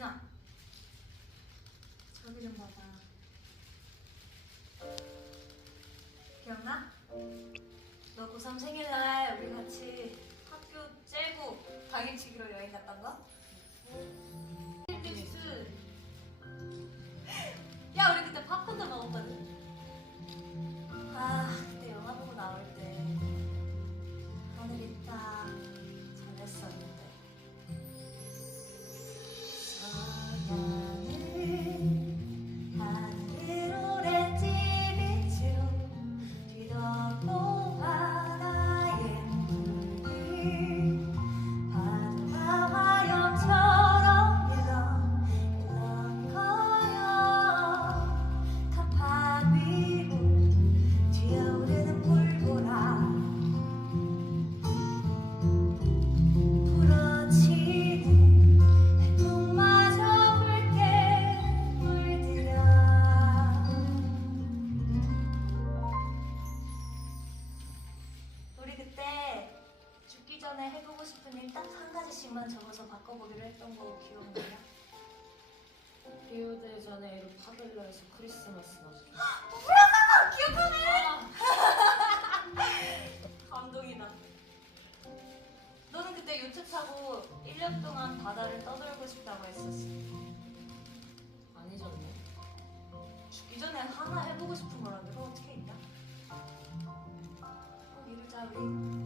민아 저기 좀 봐봐 기억나? 너 고3 생일날 우리 같이 학교 째고 당일치기로 여행 갔던 거? 선생님 딱 한 가지씩만 적어서 바꿔보기로 했던 거 기억나요? 리오데자네이루 파벨라에서 크리스마스 맞아. 오프라카 기억하네. 감동이다. 너는 그때 요트 타고 1년 동안 바다를 떠돌고 싶다고 했었어. 안 잊었네. 죽기 전에 하나 해보고 싶은 거라는데 그거 어떻게 했냐? 어, 이루자 우리.